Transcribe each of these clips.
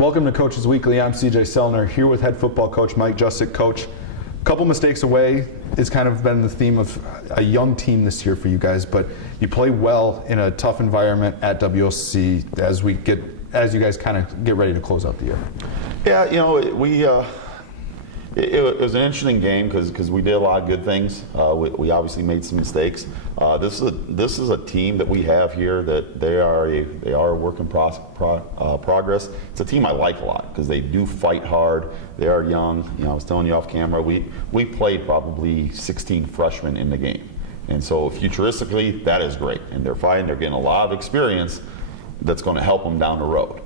Welcome to Coaches Weekly. I'm CJ Sellner here with head football coach Mike Juscik. Coach, a couple mistakes away has kind of been the theme of a young team this year for you guys, but you play well in a tough environment at WOC as you guys kind of get ready to close out the year. Yeah, it was an interesting game because we did a lot of good things. We obviously made some mistakes. This is a team that we have here that they are a work in progress. It's a team I like a lot because they do fight hard. They are young. I was telling you off camera, we played probably 16 freshmen in the game, and so futuristically that is great. And they're fighting. They're getting a lot of experience that's going to help them down the road.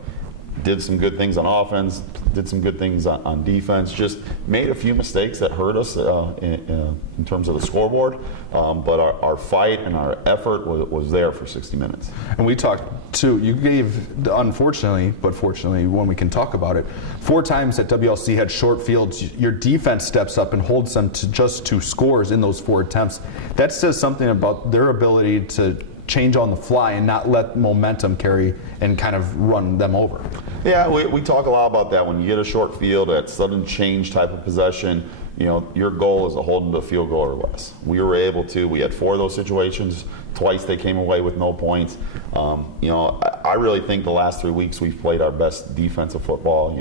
Did some good things on offense, did some good things on defense, just made a few mistakes that hurt us in terms of the scoreboard, but our fight and our effort was there for 60 minutes. And we talked too, you gave, unfortunately, but fortunately when we can talk about it, 4 times that WLC had short fields. Your defense steps up and holds them to just 2 scores in those 4 attempts. That says something about their ability to change on the fly and not let momentum carry and kind of run them over. Yeah, we talk a lot about that. When you get a short field, that sudden change type of possession, your goal is to hold them to a field goal or less. We were able to. We had 4 of those situations. Twice they came away with no points. I really think the last 3 weeks we've played our best defensive football.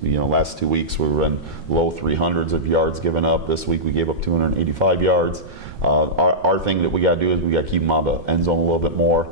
Last 2 weeks we were in low 300s of yards given up. This week we gave up 285 yards. Our thing that we got to do is we got to keep them out of the end zone a little bit more.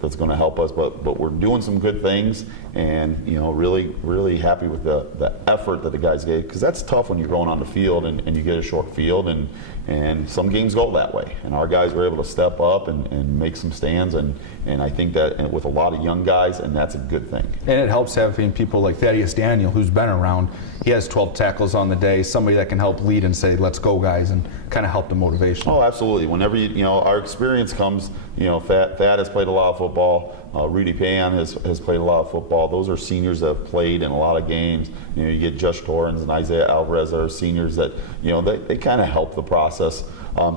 That's going to help us. But we're doing some good things, and really happy with the effort that the guys gave, because that's tough when you're going on the field and you get a short field, and some games go that way. And our guys were able to step up and make some stands, and I think that with a lot of young guys, and that's a good thing. And it helps having people like Thaddeus Daniel, who's been around. He has 12 tackles on the day, somebody that can help lead and say, let's go guys, and kind of help the motivation. Oh, absolutely. Whenever our experience comes, Thad has played a lot of football. Rudy Payan has played a lot of football. Those are seniors that have played in a lot of games. You get Josh Torrens and Isaiah Alvarez that are seniors that, they kind of help the process.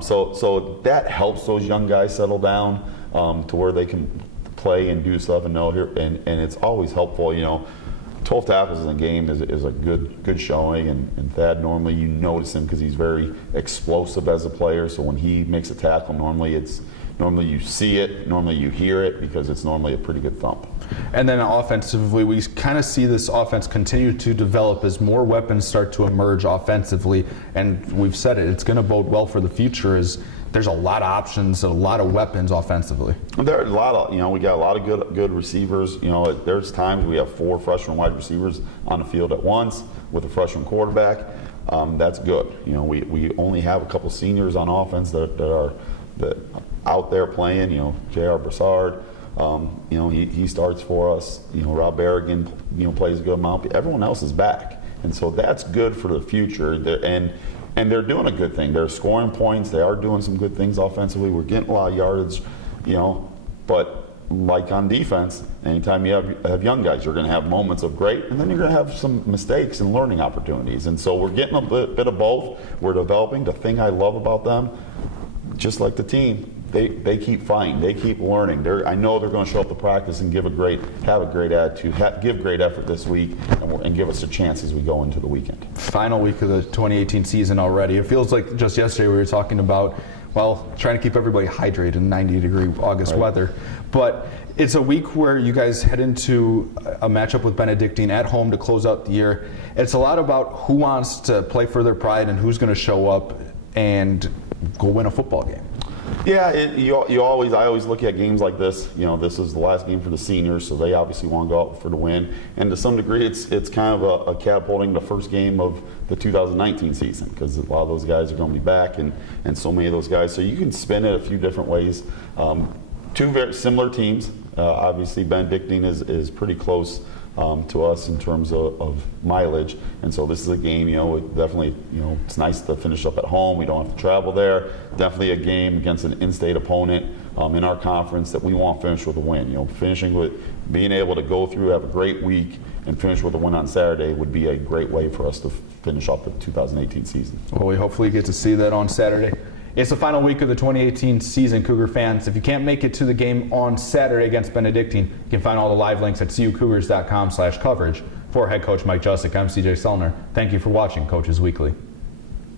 So that helps those young guys settle down to where they can play and do stuff and know here. And it's always helpful, 12 tackles in a game is a good showing, and Thad, normally you notice him because he's very explosive as a player. So when he makes a tackle, normally you see it, normally you hear it, because it's normally a pretty good thump. And then offensively, we kind of see this offense continue to develop as more weapons start to emerge offensively, and we've said it's going to bode well for the future. There's a lot of options, a lot of weapons offensively. There are a lot of, we got a lot of good receivers. There's times we have 4 freshman wide receivers on the field at once with a freshman quarterback. That's good. We only have a couple seniors on offense that are out there playing. J.R. Broussard, he starts for us. Rob Berrigan, plays a good amount. But everyone else is back, and so that's good for the future. And they're doing a good thing. They're scoring points. They are doing some good things offensively. We're getting a lot of yardage, but like on defense, anytime you have young guys, you're going to have moments of great, and then you're going to have some mistakes and learning opportunities. And so we're getting a bit of both. We're developing. The thing I love about them, just like the team, they keep fighting. They keep learning. I know they're going to show up to practice and have a great attitude, give great effort this week, and give us a chance as we go into the weekend. Final week of the 2018 season already. It feels like just yesterday we were talking about, trying to keep everybody hydrated in 90-degree August weather. But it's a week where you guys head into a matchup with Benedictine at home to close out the year. It's a lot about who wants to play for their pride and who's going to show up and go win a football game. Yeah, I always look at games like this. This is the last game for the seniors, so they obviously want to go out for the win. And to some degree, it's kind of a catapulting the first game of the 2019 season, because a lot of those guys are going to be back, and so many of those guys. So you can spin it a few different ways. 2 very similar teams. Obviously, Benedictine is pretty close to us in terms of mileage, and so this is a game, definitely, it's nice to finish up at home. We don't have to travel there. Definitely a game against an in-state opponent in our conference that we want to finish with a win. Finishing with being able to go through, have a great week, and finish with a win on Saturday would be a great way for us to finish off the 2018 season. Well, we hopefully get to see that on Saturday. It's the final week of the 2018 season, Cougar fans. If you can't make it to the game on Saturday against Benedictine, you can find all the live links at cucougars.com/coverage For head coach Mike Juscik, I'm CJ Sellner. Thank you for watching Coaches Weekly.